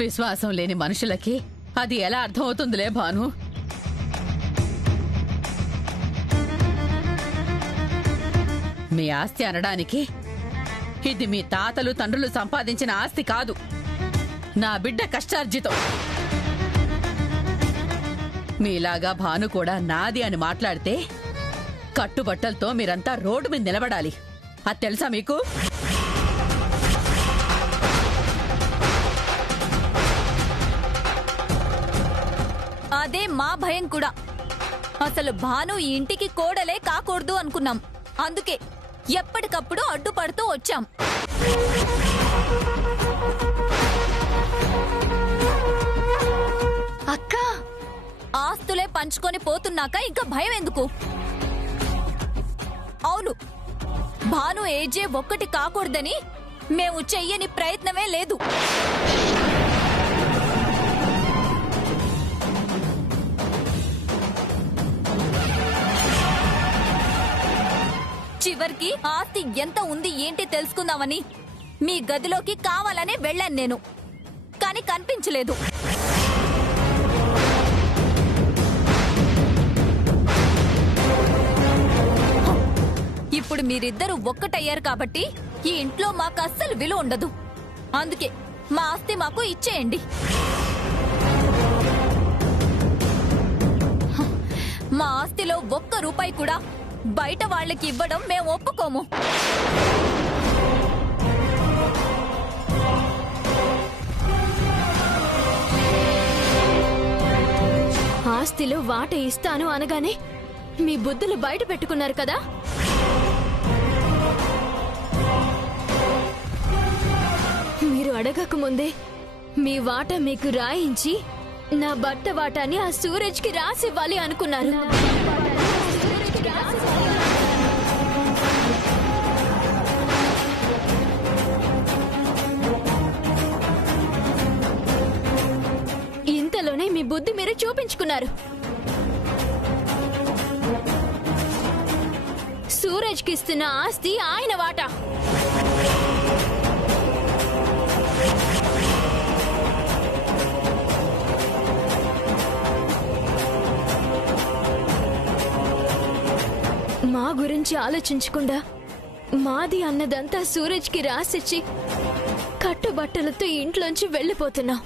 విశ్వాసం లేని మనుషులకి అది ఎలా అర్థమవుతుందిలే భాను. మీ ఆస్తి అనడానికి ఇది మీ తాతలు తండ్రులు సంపాదించిన ఆస్తి కాదు, నా బిడ్డ కష్టార్జితం. మీలాగా భాను కూడా నాది అని మాట్లాడితే కట్టుబట్టలతో మీరంతా రోడ్డు మీద నిలబడాలి. అది తెలుసా మీకు? అదే మా భయం కూడా. అసలు భాను ఈ ఇంటికి కోడలే కాకూడదు అనుకున్నాం. అందుకే ఎప్పటికప్పుడు అడ్డుపడుతూ వచ్చాం. అక్క, ఆస్తులే పంచుకొని పోతున్నాక ఇంకా భయం ఎందుకు? అవును, భాను ఏజే ఒక్కటి కాకూడదని మేము చెయ్యని ప్రయత్నమే లేదు. చివరికి ఆస్తి ఎంత ఉంది ఏంటి తెలుసుకుందామని మీ గదిలోకి కావాలనే వెళ్ళాను నేను, కానీ కనిపించలేదు. ఇప్పుడు మీరిద్దరూ ఒక్కటయ్యారు కాబట్టి ఈ ఇంట్లో మాకు అస్సలు విలువ ఉండదు. అందుకే మా ఆస్తి మాకు ఇచ్చేయండి. మా ఆస్తిలో ఒక్క రూపాయి కూడా బయట వాళ్ళకి ఇవ్వడం మేము ఒప్పుకోము. ఆస్తిలో వాట ఇస్తాను అనగానే మీ బుద్ధులు బయట పెట్టుకున్నారు కదా. మీరు అడగక ముందే మీ వాట మీకు రాయించి నా భర్త వాటాని ఆ సూరజ్కి రాసివ్వాలి అనుకున్నారు. ఇంతలోనే మీ బుద్ధి మీరు చూపించుకున్నారు. సూరజ్కి ఇస్తున్న ఆస్తి ఆయన వాటా. మా గురించి ఆలోచించకుండా మాది అన్నదంతా సూరజ్కి రాసిచ్చి కట్టుబట్టలతో ఇంట్లోంచి వెళ్ళిపోతున్నాం.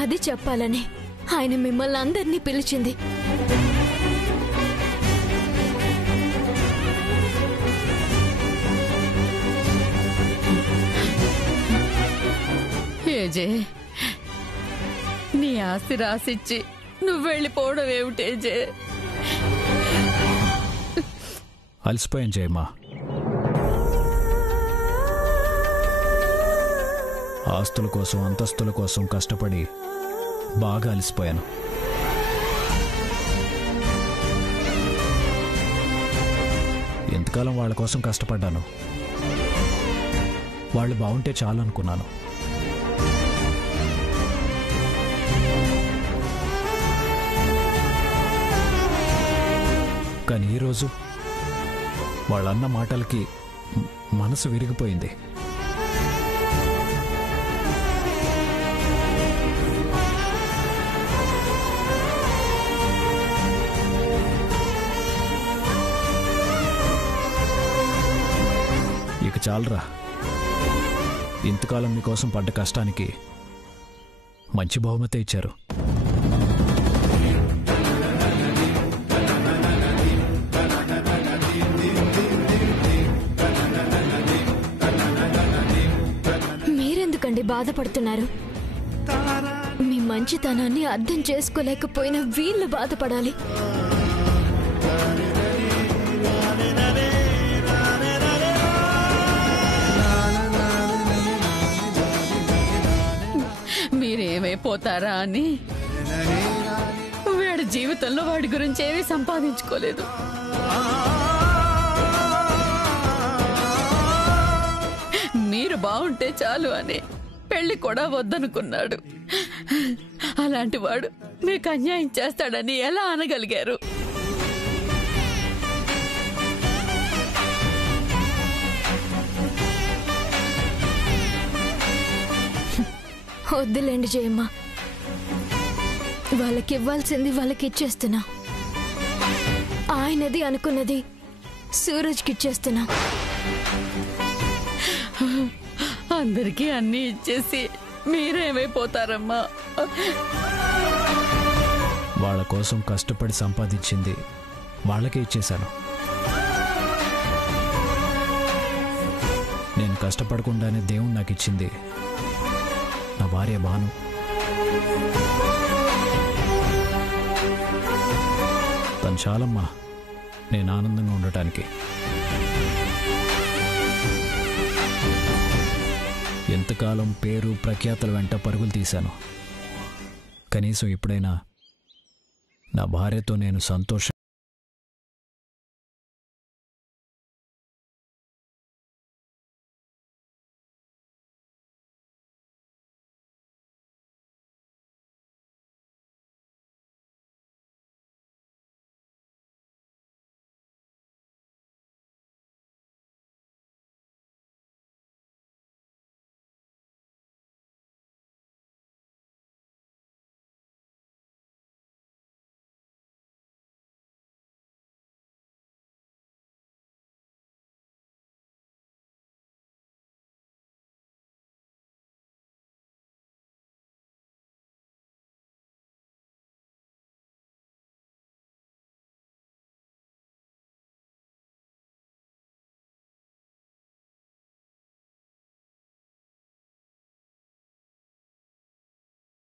అది చెప్పాలని ఆయన మిమ్మల్ని అందరినీ పిలిచింది. ఏజే, నీ ఆస్తి రాసిచ్చి నువ్వు వెళ్ళిపోవడం ఏమిటేజే? అలసిపోయాను జయమ్మా. ఆస్తుల కోసం అంతస్తుల కోసం కష్టపడి బాగా అలసిపోయాను. ఎంతకాలం వాళ్ళ కోసం కష్టపడ్డాను. వాళ్ళు బాగుంటే చాలు అనుకున్నాను. కానీ ఈరోజు వాళ్ళన్న మాటలకి మనసు విరిగిపోయింది. ఇక చాలరా, ఇంతకాలం మీకోసం పడ్డ కష్టానికి మంచి బహుమతి ఇచ్చారు. మీరెందుకండి బాధపడుతున్నారు? మీ మంచితనాన్ని అర్థం చేసుకోలేకపోయిన వీళ్ళు బాధపడాలి. మీరేమైపోతారా అని వాడి జీవితంలో వాడి గురించి ఏమీ సంపాదించుకోలేదు. మీరు బాగుంటే చాలు అని పెళ్లి కూడా వద్దనుకున్నాడు. అలాంటి వాడు మీకు అన్యాయం చేస్తాడని ఎలా అనగలిగారు? వద్దులేండి జయమ్మ, వాళ్ళకి ఇవ్వాల్సింది వాళ్ళకి ఇచ్చేస్తున్నా. ఆయనది అనుకున్నది సూరజ్కి ఇచ్చేస్తున్నా. అందరికీ అన్ని ఇచ్చేసి మీరేమైపోతారమ్మా? వాళ్ళ కోసం కష్టపడి సంపాదించింది వాళ్ళకే ఇచ్చేశాను. నేను కష్టపడకుండానే దేవుడు నాకు ఇచ్చింది నా భార్య భాను. తను చాలమ్మా నేను ఆనందంగా ఉండటానికి. ఎంతకాలం పేరు ప్రఖ్యాతల వెంట పరుగులు తీశాను. కనీసం ఇప్పుడైనా నా భార్యతో నేను సంతోషం.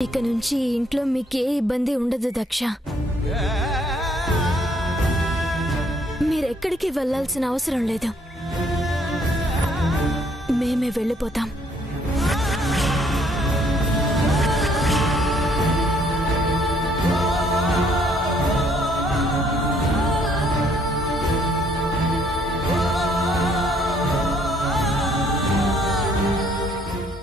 ఇక నుంచి ఇంట్లో మీకే ఇబ్బంది ఉండదు దక్ష. మీరెక్కడికి వెళ్లాల్సిన అవసరం లేదు. మేమే వెళ్ళిపోతాం.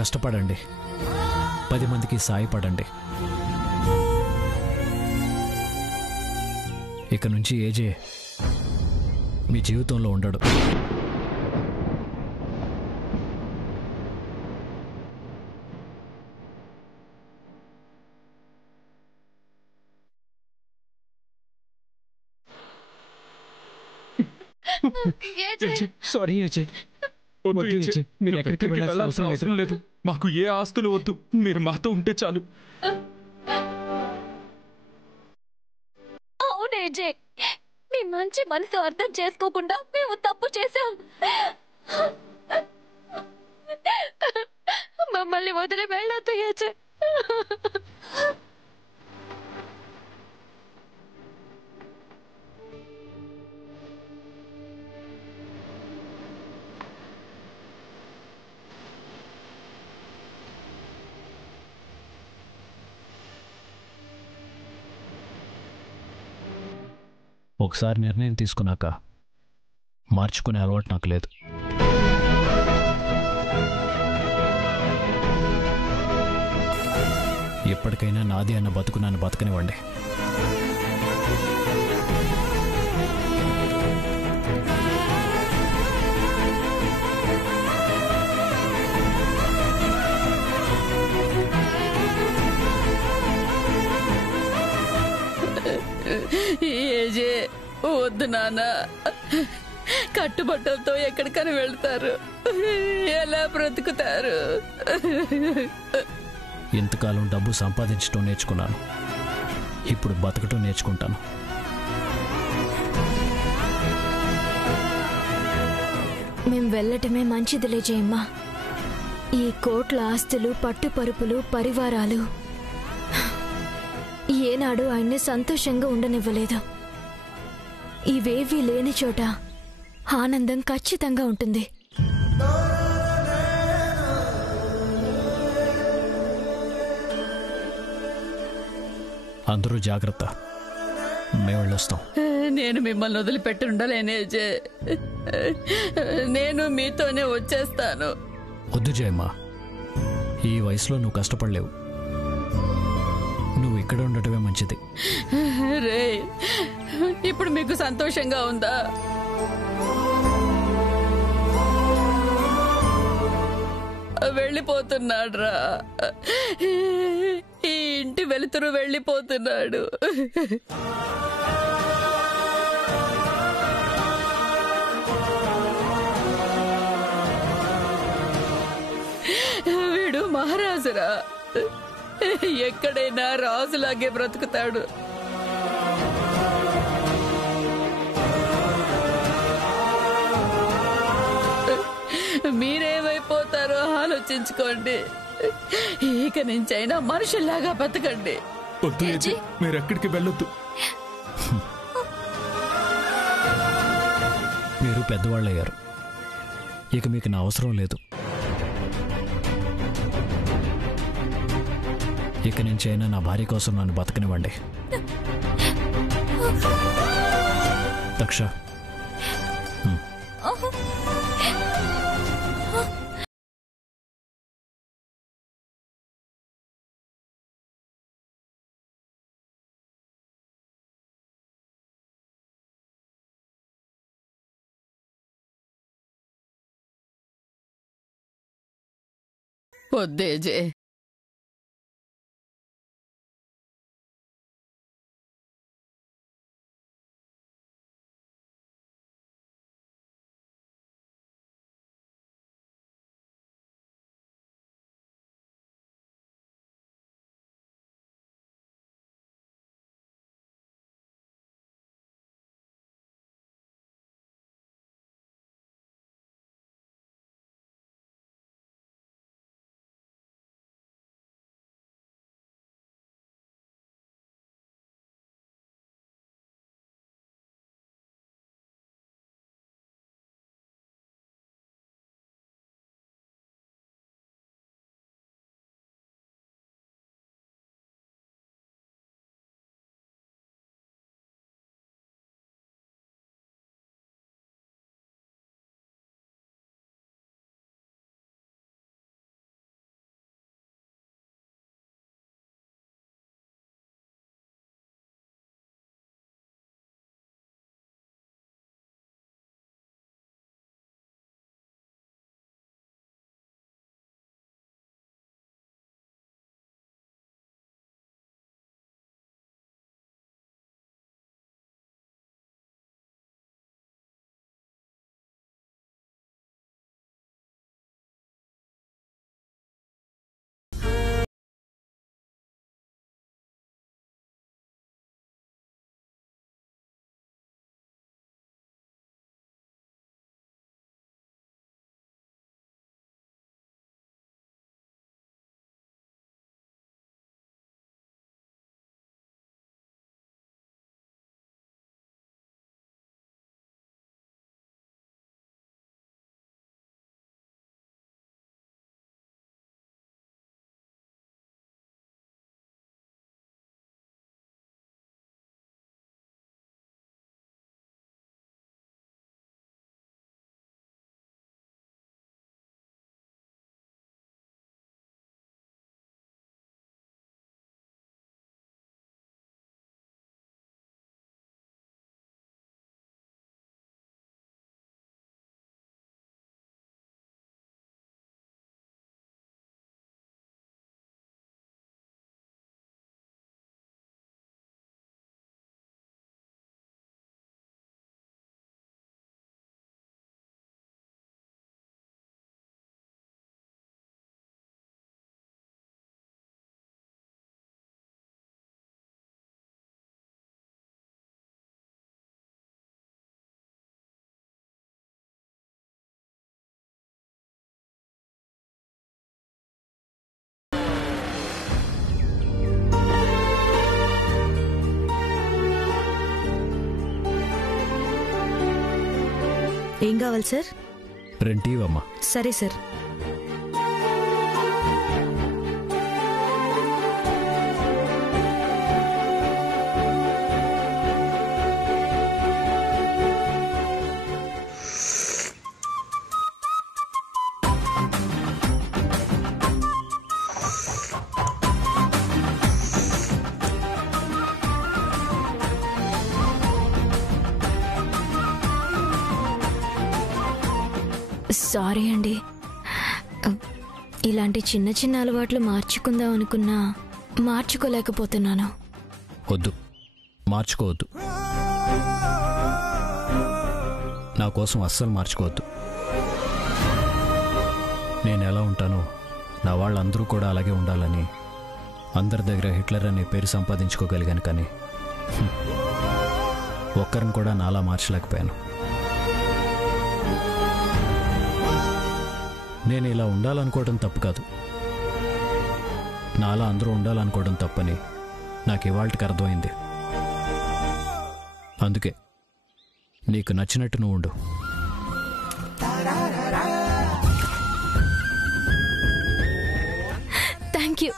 కష్టపడండి, 10 మందికి సాయపడండి. ఇక నుంచి ఏజే మీ జీవితంలో ఉండడు. సారీ అజయ్, మీరు ఎక్కడికి వెళ్ళాల్సిన అవసరం లేదు. మాకు ఏ ఆస్తులు వద్దు, మీరు మాతో ఉంటే చాలు. అవునే అజయ్, మీ మంచి మనసు అర్థం చేసుకోకుండా మేము తప్పు చేశాం. మమ్మల్ని వదిలి వెళ్ళొద్దు అజయ్. ఒకసారి నిర్ణయం తీసుకున్నాక మార్చుకునే అలవాటు నాకు లేదు. ఎప్పటికైనా నాది అన్న బతుకు నన్ను బతకనివ్వండి. ఏజే వద్దు నాన్న, కట్టుబట్టలతో ఎక్కడికని వెళ్తారు? ఎలా బ్రతుకుతారు? ఇంతకాలం డబ్బు సంపాదించడం నేర్చుకున్నాను, ఇప్పుడు బతకటం నేర్చుకుంటాను. మేం వెళ్ళటమే మంచిదిలే జయమ్మ. ఈ కోట్ల ఆస్తులు, పట్టుపరుపులు, పరివారాలు ఏనాడు ఆయన్ని సంతోషంగా ఉండనివ్వలేదు. ఇవేవీ లేని చోట ఆనందం ఖచ్చితంగా ఉంటుంది. అందరూ జాగ్రత్త, మేము వెళ్ళొస్తాం. నేను మిమ్మల్ని వదిలిపెట్టి ఉండలేనే. నేను మీతోనే వచ్చేస్తాను. వద్దు జయమ్మ, ఈ వయసులో నువ్వు కష్టపడలేవు. నువ్వు ఇక్కడ ఉండటమే మంచిది. రే, ఇప్పుడు మీకు సంతోషంగా ఉందా? వెళ్ళిపోతున్నాడ్రా, ఈ ఇంటి వెలుతురు వెళ్ళిపోతున్నాడు. వీడు మహారాజురా, ఎక్కడైనా రాజులాగే బ్రతుకుతాడు. మీరేమైపోతారో ఆలోచించుకోండి. ఇక నుంచైనా మనుషుల్లాగా బతకండి. వద్దు ఏజీ, మీరు ఎక్కడికి వెళ్ళొద్దు. మీరు పెద్దవాళ్ళయ్యారు, ఇక మీకు నా అవసరం లేదు. ఇక నుంచైనా నా భార్య కోసం నన్ను బతకనివ్వండి. దక్ష, వద్దేజే, ఏం కావాలి సార్? రెంటీవమ్మా. సరే సార్. సారీ అండి. ఇలాంటి చిన్న చిన్న అలవాట్లు మార్చుకుందాం అనుకున్నా మార్చుకోలేకపోతున్నాను. వద్దు, మార్చుకోవద్దు. నా కోసం అస్సలు మార్చుకోవద్దు. నేను ఎలా ఉంటానో నా వాళ్ళందరూ కూడా అలాగే ఉండాలని అందరి దగ్గర హిట్లర్ అనే పేరు సంపాదించుకోగలిగాను, కానీ ఒక్కరిని కూడా నాలా మార్చలేకపోయాను. నేను ఇలా ఉండాలనుకోవడం తప్పు కాదు, నాలా అందరూ ఉండాలనుకోవడం తప్పని నాకు ఇవాళకి అర్థమైంది. అందుకే నీకు నచ్చినట్టు నువ్వు ఉండు.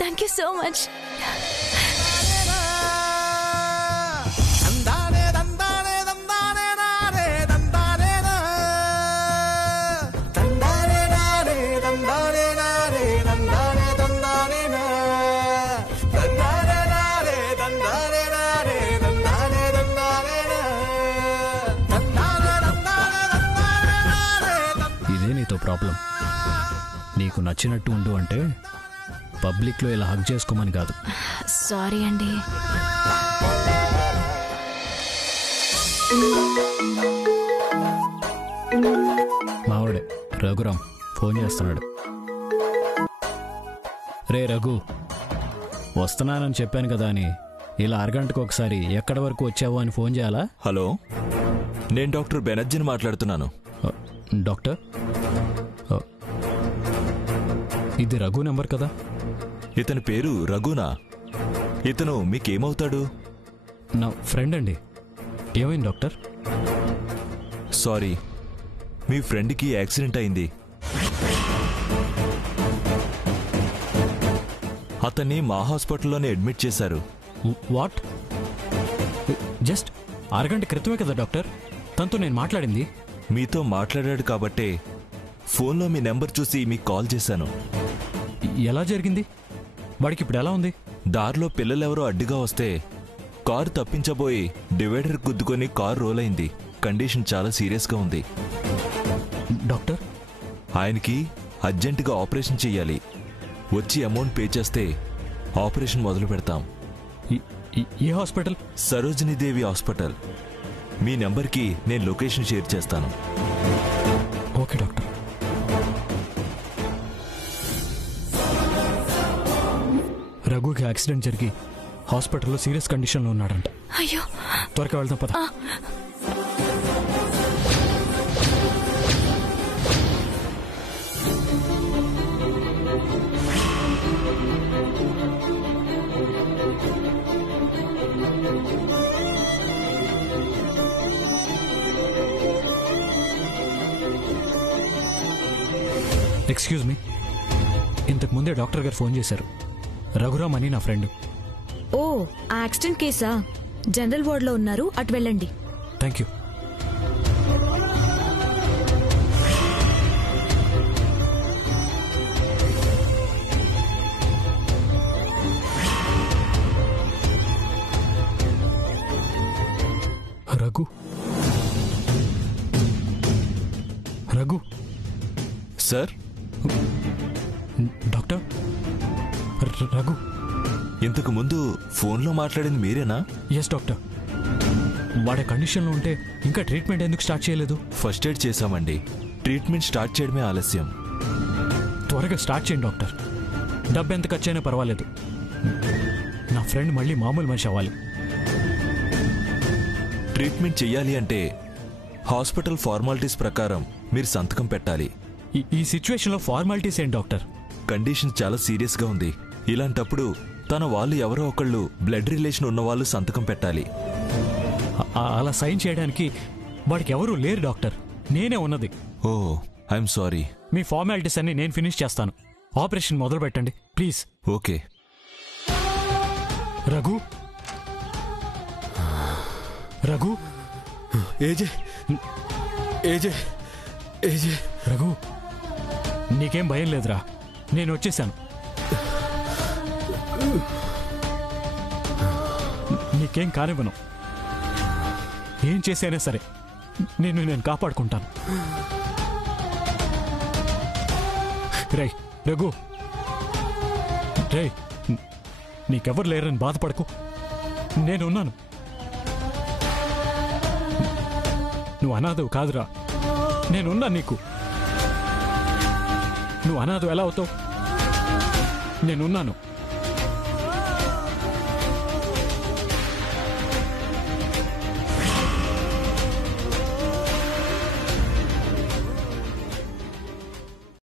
Thank you so much. ఇదే నీతో ప్రాబ్లం. నీకు నచ్చినట్టు ఉండు అంటే పబ్లిక్లో ఇలా హగ్ చేసుకోమని కాదు. సారీ అండి. మావాడే రఘురామ్ ఫోన్ చేస్తున్నాడు. రే రఘు, వస్తున్నానని చెప్పాను కదా అని ఇలా అరగంటకు ఒకసారి ఎక్కడి వరకు వచ్చావు అని ఫోన్ చేయాలా? హలో, నేను డాక్టర్ బెనర్జీని మాట్లాడుతున్నాను. డాక్టర్, ఇది రఘు నెంబర్ కదా? ఇతని పేరు రఘునా? ఇతను మీకేమవుతాడు? నా ఫ్రెండ్ అండి. ఏమైంది డాక్టర్? సారీ, మీ ఫ్రెండ్కి యాక్సిడెంట్ అయింది. అతన్ని మా హాస్పిటల్లోనే అడ్మిట్ చేశారు. వాట్? జస్ట్ అరగంట క్రితమే కదా డాక్టర్ తనతో నేను మాట్లాడింది. మీతో మాట్లాడాడు కాబట్టే ఫోన్లో మీ నెంబర్ చూసి మీకు కాల్ చేశాను. ఎలా జరిగింది? వాడికి ఇప్పుడు ఎలా ఉంది? దారిలో పిల్లలెవరో అడ్డుగా వస్తే కారు తప్పించబోయి డివైడర్ గుద్దుకొని కారు రోల్ అయింది. కండిషన్ చాలా సీరియస్గా ఉంది. డాక్టర్, ఆయనకి అర్జెంటుగా ఆపరేషన్ చెయ్యాలి. వచ్చి అమౌంట్ పే చేస్తే ఆపరేషన్ మొదలు పెడతాం. ఏ హాస్పిటల్? సరోజినీదేవి హాస్పిటల్. మీ నెంబర్కి నేను లొకేషన్ షేర్ చేస్తాను. Okay doctor. రఘుకి యాక్సిడెంట్ జరిగి హాస్పిటల్లో సీరియస్ కండిషన్లో ఉన్నాడంట. అయ్యో, త్వరగా వెళ్దాం పద. ఎక్స్క్యూజ్ మీ, ఇంతకు ముందే డాక్టర్ గారు ఫోన్ చేశారు. రఘురామ్ అని నా ఫ్రెండ్. ఓ, ఆ యాక్సిడెంట్ కేసా? జనరల్ వార్డ్ లో ఉన్నారు, అటు వెళ్ళండి. Thank you. Raghu, Raghu. Sir, doctor Raghu. ఇంతకు ముందు ఫోన్లో మాట్లాడింది మీరేనా? Yes doctor. వాడే కండిషన్లో ఉంటే ఇంకా ట్రీట్మెంట్ ఎందుకు స్టార్ట్ చేయలేదు? ఫస్ట్ ఎయిడ్ చేశామండి. ట్రీట్మెంట్ స్టార్ట్ చేయడమే ఆలస్యం. త్వరగా స్టార్ట్ చేయండి డాక్టర్. డబ్బు ఎంత ఖర్చైనా పర్వాలేదు. నా ఫ్రెండ్ మళ్ళీ మామూలు మనిషి అవ్వాలి. ట్రీట్మెంట్ చెయ్యాలి అంటే హాస్పిటల్ ఫార్మాలిటీస్ ప్రకారం మీరు సంతకం పెట్టాలి. ఈ సిచ్యువేషన్లో ఫార్మాలిటీస్ ఏంటి డాక్టర్? కండిషన్ చాలా సీరియస్గా ఉంది. ఇలాంటప్పుడు తన వాళ్ళు ఎవరో ఒకళ్ళు బ్లడ్ రిలేషన్ ఉన్నవాళ్ళు సంతకం పెట్టాలి. అలా సైన్ చేయడానికి వాడికి ఎవరూ లేరు డాక్టర్. నేనే ఉన్నది. ఓ, ఐఎమ్ సారీ. మీ ఫార్మాలిటీస్ అన్ని నేను ఫినిష్ చేస్తాను. ఆపరేషన్ మొదలు పెట్టండి ప్లీజ్. ఓకే. రఘు, రఘు. ఏజే, ఏజే, ఏజే. రఘు, నీకేం భయం లేదురా, నేను వచ్చేసాను. నీకేం కానివ్వను. ఏం చేసైనా సరే నేను కాపాడుకుంటాను. రే రఘు, రే నీకెవ్వరు లేరని బాధపడకు, నేనున్నాను. నువ్వు అనాథవు కాదురా, నేనున్నా నీకు. నువ్వు అనాథవు ఎలా అవుతావు? నేనున్నాను.